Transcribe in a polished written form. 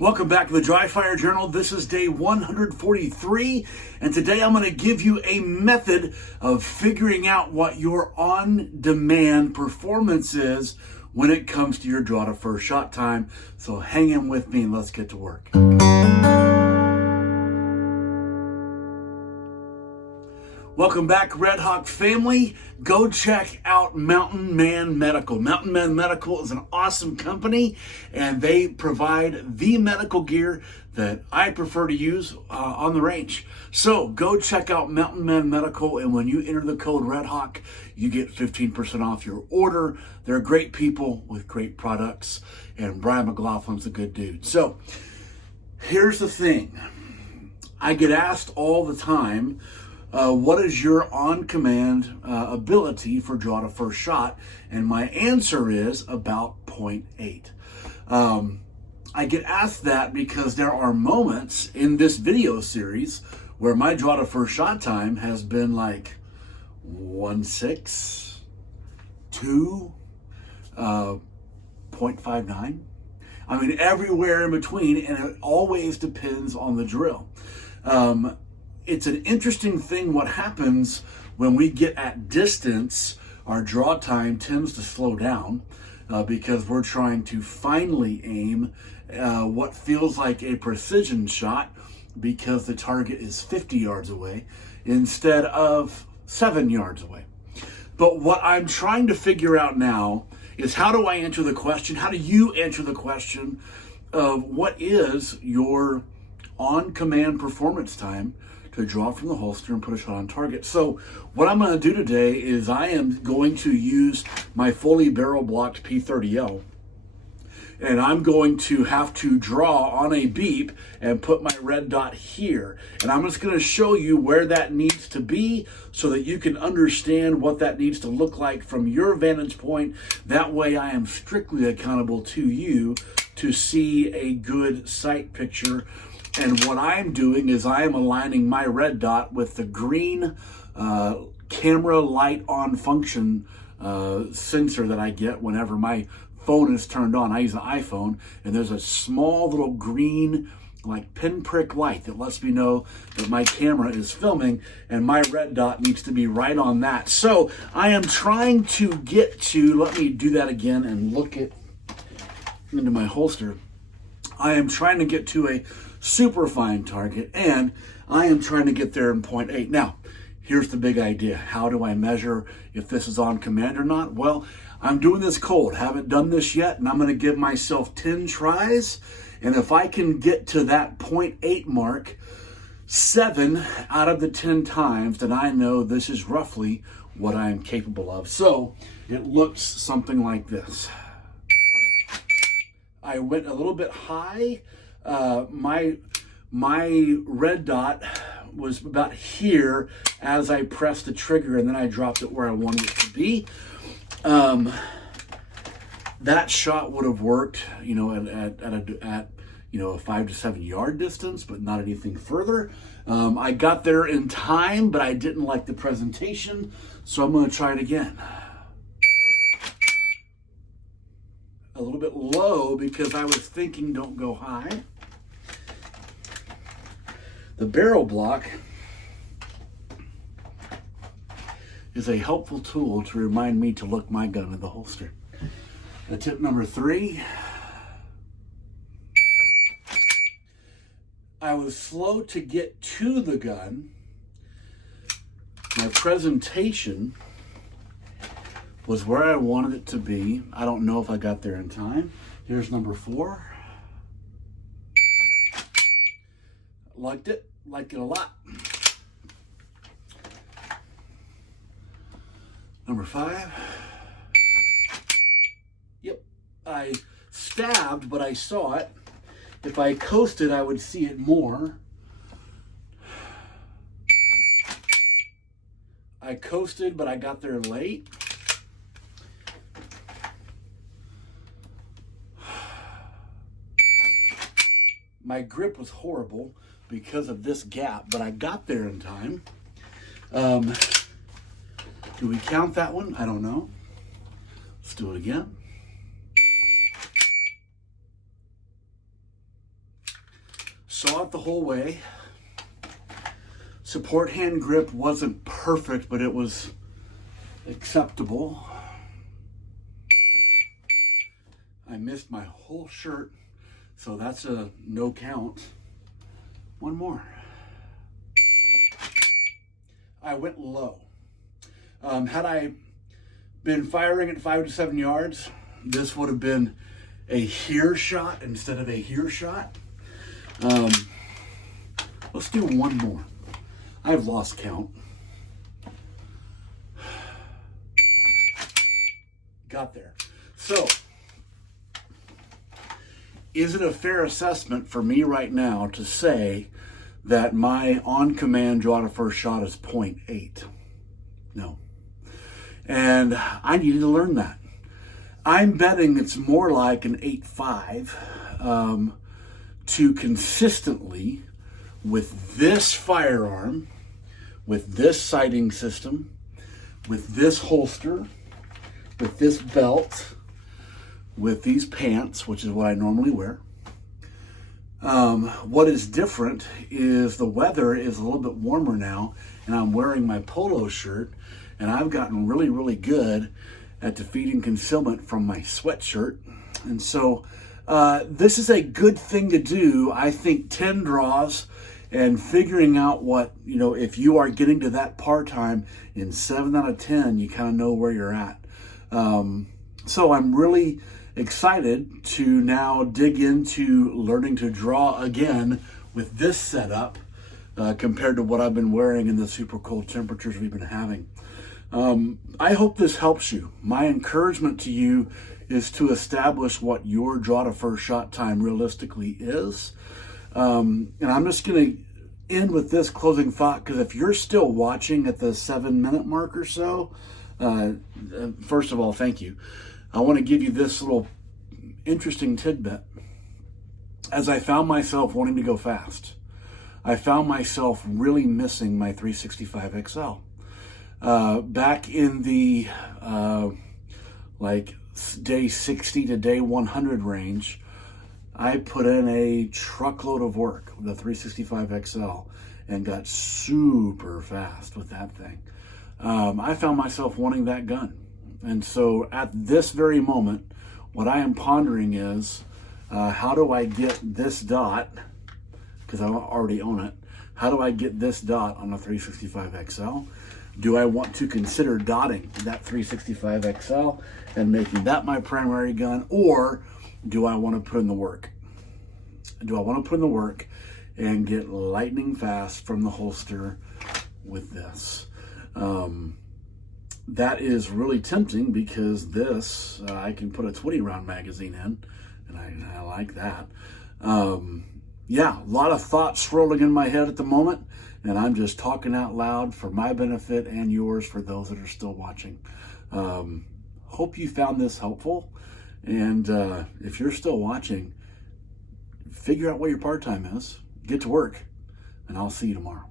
Welcome back to the Dry Fire Journal. This is day 143, and today I'm going to give you a method of figuring out what your on-demand performance is when it comes to your draw to first shot time. So hang in with me and let's get to work. Welcome back, REDHAWK family. Go check out Mountain Man Medical. Mountain Man Medical is an awesome company, and they provide the medical gear that I prefer to use on the range. So go check out Mountain Man Medical, and when you enter the code REDHAWK, you get 15% off your order. They're great people with great products, and Brian McLaughlin's a good dude. So here's the thing. I get asked all the time, what is your on-command ability for draw to first shot? And my answer is about 0.8. I get asked that because there are moments in this video series where my draw to first shot time has been like 1.6, 2, 0.59. I mean, everywhere in between, and it always depends on the drill. It's an interesting thing what happens when we get at distance. Our draw time tends to slow down because we're trying to finally aim what feels like a precision shot because the target is 50 yards away instead of 7 yards away. But what I'm trying to figure out now is, how do I answer the question? How do you answer the question of what is your on-command performance time to draw from the holster and put a shot on target? So what I'm going to do today is I am going to use my fully barrel blocked P30L, and I'm going to have to draw on a beep and put my red dot here. And I'm just going to show you where that needs to be so that you can understand what that needs to look like from your vantage point. That way I am strictly accountable to you to see a good sight picture. And what I'm doing is I am aligning my red dot with the green camera light on function sensor that I get whenever my phone is turned on. I use an iPhone, and there's a small little green like pinprick light that lets me know that my camera is filming, and my red dot needs to be right on that. So I am trying to get to, let me do that again and look it into my holster. I am trying to get to a super fine target, and I am trying to get there in 0.8. Now, here's the big idea. How do I measure if this is on command or not? Well, I'm doing this cold. Haven't done this yet, and I'm going to give myself 10 tries. And if I can get to that 0.8 mark 7 out of the 10 times, then I know this is roughly what I am capable of. So it looks something like this. I went a little bit high. My red dot was about here as I pressed the trigger, and then I dropped it where I wanted it to be. That shot would have worked, you know, at a 5 to 7 yard distance, but not anything further. I got there in time, but I didn't like the presentation, so I'm going to try it again. A little bit low because I was thinking don't go high. The barrel block is a helpful tool to remind me to look my gun in the holster. Tip number 3. I was slow to get to the gun. My presentation was where I wanted it to be. I don't know if I got there in time. Here's number 4. Liked it a lot. Number 5. Yep, I stabbed, but I saw it. If I coasted, I would see it more. I coasted, but I got there late. My grip was horrible because of this gap, but I got there in time. Do we count that one? I don't know. Let's do it again. Saw it the whole way. Support hand grip wasn't perfect, but it was acceptable. I missed my whole shirt, so that's a no count. One more. I went low. Had I been firing at 5 to 7 yards, this would have been a here shot instead of a here shot. Let's do one more. I've lost count. Got there. So, is it a fair assessment for me right now to say that my on-command draw to first shot is 0.8? No. And I needed to learn that. I'm betting it's more like an 8.5 to consistently, with this firearm, with this sighting system, with this holster, with this belt, with these pants, which is what I normally wear. What is different is the weather is a little bit warmer now, and I'm wearing my polo shirt, and I've gotten really, really good at defeating concealment from my sweatshirt. And so this is a good thing to do. I think 10 draws and figuring out what, if you are getting to that par time in 7 out of 10, you kind of know where you're at. So I'm really excited to now dig into learning to draw again with this setup compared to what I've been wearing in the super cold temperatures we've been having. I hope this helps you. My encouragement to you is to establish what your draw to first shot time realistically is. And I'm just going to end with this closing thought, because if you're still watching at the 7-minute mark or so, first of all, thank you. I want to give you this little interesting tidbit. As I found myself wanting to go fast, I found myself really missing my 365 XL. Back in the day 60 to day 100 range, I put in a truckload of work with the 365 XL and got super fast with that thing. I found myself wanting that gun. And so at this very moment, what I am pondering is, how do I get this dot, because I already own it, how do I get this dot on a 365 XL? Do I want to consider dotting that 365 XL and making that my primary gun, or do I want to put in the work? Do I want to put in the work and get lightning fast from the holster with this? That is really tempting, because this, I can put a 20-round magazine in, and I like that. Yeah, a lot of thoughts swirling in my head at the moment, and I'm just talking out loud for my benefit and yours, for those that are still watching. Hope you found this helpful, and if you're still watching, figure out what your part time is, get to work, and I'll see you tomorrow.